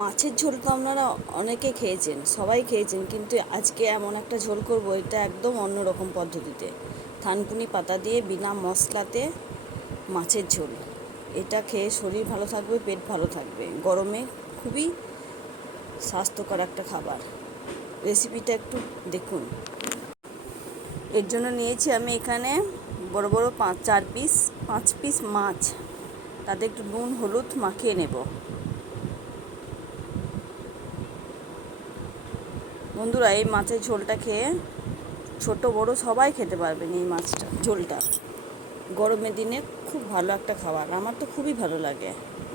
মাছের ঝোল তো আপনারা অনেকে খেয়েছেন, সবাই খেয়েছেন, কিন্তু আজকে এমন একটা ঝোল করব, এটা একদম অন্যরকম পদ্ধতিতে। থানকুনি পাতা দিয়ে বিনা মশলাতে মাছের ঝোল। এটা খেয়ে শরীর ভালো থাকবে, পেট ভালো থাকবে। গরমে খুবই স্বাস্থ্যকর একটা খাবার। রেসিপিটা একটু দেখুন। এর জন্য নিয়েছি আমি এখানে বড় বড় 5 পিস মাছ। তাতে একটু নুন হলুদ মাখিয়ে নেব। বন্ধুরা, এই মাছের ঝোলটা খেয়ে ছোট বড় সবাই খেতে পারবেন। এই মাছটা ঝোলটা গরমের দিনে খুব ভালো একটা খাবার। আমার তো খুবই ভালো লাগে।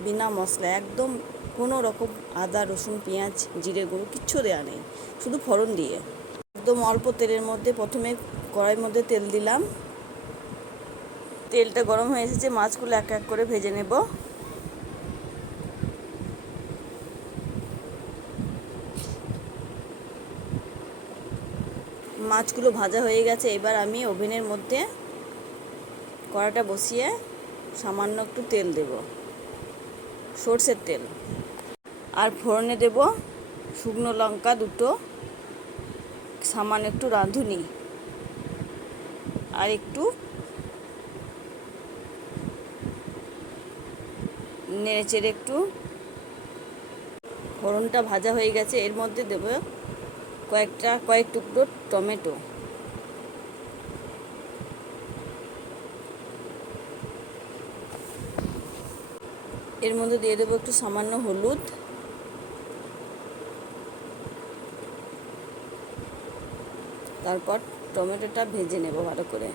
বিনা মশলা, একদম কোনো রকম আদা রসুন পেঁয়াজ জিরে গুঁড়ো কিচ্ছু দেওয়া নেই, শুধু ফোড়ন দিয়ে একদম অল্প তেলের মধ্যে প্রথমে কড়াইয়ের মধ্যে তেল দিলাম। তেলটা গরম হয়ে এসেছে, মাছগুলো এক এক করে ভেজে নেব। মাছগুলো ভাজা হয়ে গেছে। এবার আমি ওভেনের মধ্যে কড়াটা বসিয়ে সামান্য একটু তেল দেব, সরষের তেল। আর ফোড়নে দেব শুকনো লঙ্কা দুটো, সামান্য একটু রাঁধুনি, আর একটু নেড়েচেড়ে একটু। ফোড়নটা ভাজা হয়ে গেছে, এর মধ্যে দেব কয়েক টুকরো টমেটো। এর মধ্যে দিয়ে দেবো একটু সামান্য হলুদ, তারপর টমেটোটা ভেজে নেব ভালো করে।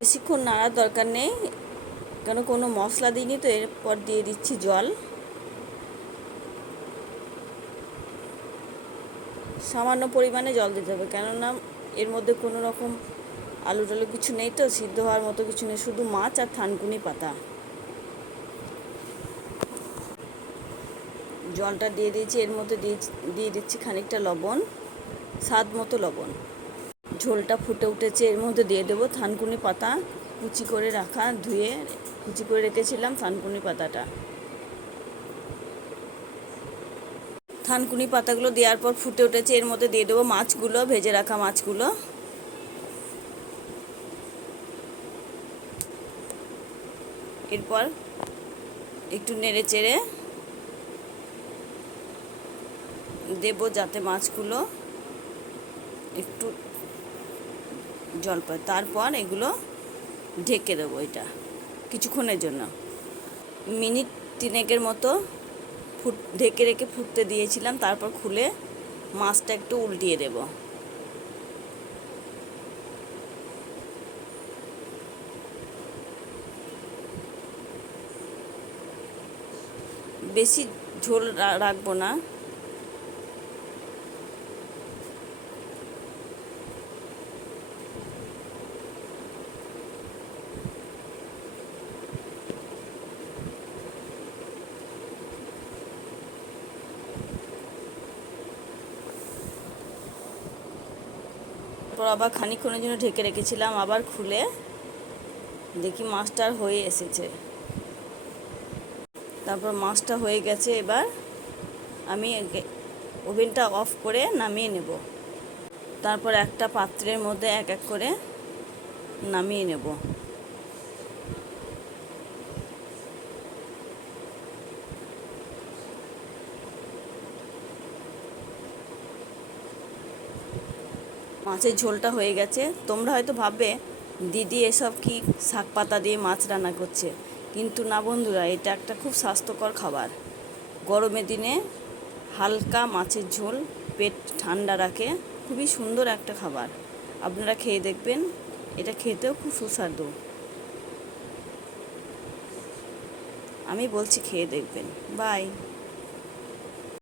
বেশিক্ষণ নাড়ার দরকার নেই, কেন কোনো মশলা দিইনি তো। এরপর দিয়ে দিচ্ছি জল, সামান্য পরিমাণে জল দিতে হবে, কেননা এর মধ্যে কোনো রকম আলু টালু কিছু নেই তো, সিদ্ধ হওয়ার মতো কিছু নেই, শুধু মাছ আর থানকুনি পাতা। জলটা দিয়ে দিয়েছি, এর মধ্যে দিয়ে দিচ্ছি খানিকটা লবণ, স্বাদ মতো লবণ। ঝোলটা ফুটে উঠেছে, এর মধ্যে দিয়ে দেবো থানকুনি পাতা, কুচি করে রাখা, ধুয়ে কুচি করে রেখেছিলাম থানকুনি পাতাটা। থানকুনি পাতাগুলো দেওয়ার পর ফুটে উঠেছে, এর মধ্যে দিয়ে দেবো মাছগুলো, ভেজে রাখা মাছগুলো। এরপর একটু নেড়ে চেড়ে দেবো, যাতে মাছগুলো একটু জল পায়। তারপর এগুলো ঢেকে দেবো এটা কিছুক্ষণের জন্য, মিনিট 3 মতো ঢেকে রেখে ফুটতে দিয়েছিলাম। তারপর খুলে মাছটা একটু উল্টিয়ে দেব। বেশি ঝোল রাখবো না। তারপর আবার খানিকক্ষণের জন্য ঢেকে রেখেছিলাম, আবার খুলে দেখি মাছটা হয়ে এসেছে। তারপর মাছটা হয়ে গেছে, এবার আমি ওভেনটা অফ করে নামিয়ে নেব। তারপর একটা পাত্রের মধ্যে এক এক করে নামিয়ে নেব। মাছের ঝোলটা হয়ে গেছে। তোমরা হয়তো ভাববে দিদি এসব কি শাক পাতা দিয়ে মাছ রান্না করছে, কিন্তু না বন্ধুরা, এটা একটা খুব স্বাস্থ্যকর খাবার। গরমের দিনে হালকা মাছের ঝোল পেট ঠান্ডা রাখে, খুবই সুন্দর একটা খাবার। আপনারা খেয়ে দেখবেন, এটা খেতেও খুব সুস্বাদু। আমি বলছি খেয়ে দেখবেন। বাই।